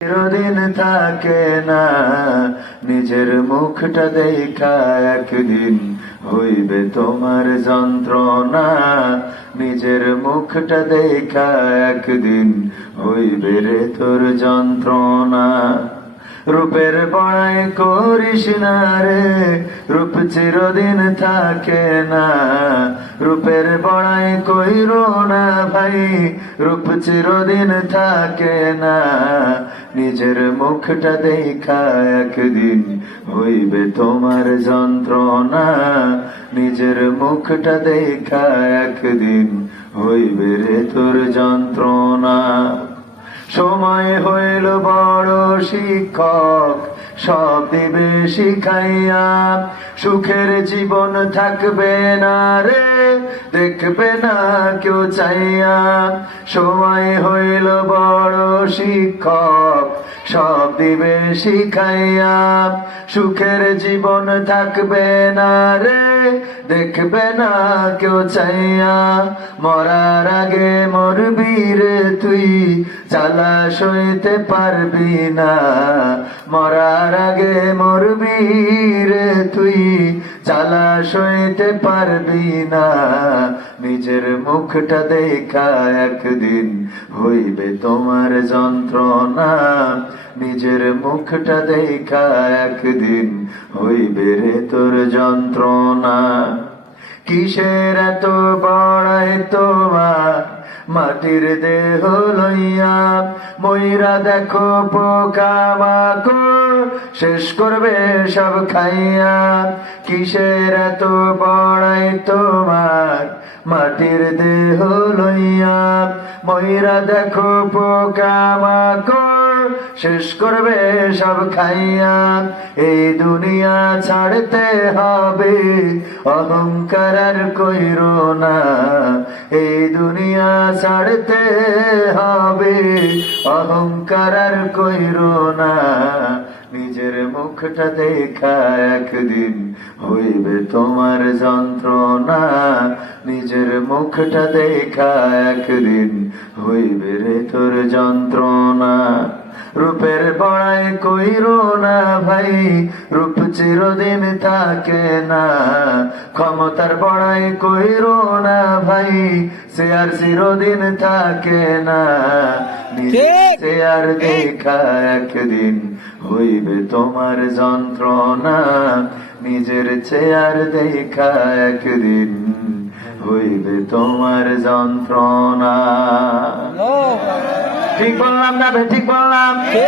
চিরদিন থাকে না নিজের মুখটা দেখা, একদিন হইবে তোমার যন্ত্রণা। নিজের মুখটা দেখা একদিন হইবে রে তোর যন্ত্রণা। রূপের বড়াই করিস না রে, রূপ চিরদিন থাকে না। রূপের বড়াই কইরো না ভাই, রূপ চিরদিন থাকে না। নিজের মুখটা দেখা একদিন হইবে তোমার যন্ত্রণা। নিজের মুখটা দেখা একদিন হইবে রে তোর যন্ত্রণা। সময় হইল বড় শিক্ষক, সব দিবে শিখাইয়া। সুখের জীবন থাকবে না রে, দেখবে না কেউ চাইয়া। সময় হইল বড় শিক্ষক, সব দিবে শিখাইয়া। সুখের জীবন থাকবে না রে, দেখবে না কেউ চাইয়া। মরার আগে মরবি রে তুই, জ্বালা সইতে পারবি না। মরার আগে মরবি রে তুই, জ্বালা সইতে পারবি না। নিজের মুখটা দেখা একদিন হইবে তোমার যন্ত্রণা। নিজের মুখটা দেখা একদিন হইবে রে তোর যন্ত্রণা। কিসের এত বড়াই তোমার মাটির দেহ লইয়া? ময়রা দেখো পোকামাকড় শেষ করবে সব খাইয়া। কিসের এত বড়াই তোমার মাটির দেহ লইয়া? ময়রা দেখো পোকামাকড় শেষ করবে সব খাইয়া। এই দুনিয়া ছাড়তে হবে, অহংকার আর কইরো না। এই দুনিয়া ছাড়তে হবে, অহংকার আর কইরো না। নিজের মুখটা দেখা একদিন হইবে তোমার যন্ত্রণা। নিজের মুখটা দেখা একদিন হইবে রে তোর যন্ত্রণা। রূপের বড়াই কইরো না ভাই, রূপ চিরদিন থাকে না। ক্ষমতার বড়াই কইরো না ভাই, সে আর চিরদিন থাকে না। সে আর দেখা একদিন হইবে তোমার যন্ত্রণা। নিজের চেয়ার দেখা একদিন হইবে তোমার যন্ত্রণা। ঠিক বললাম না? ঠিক বললাম?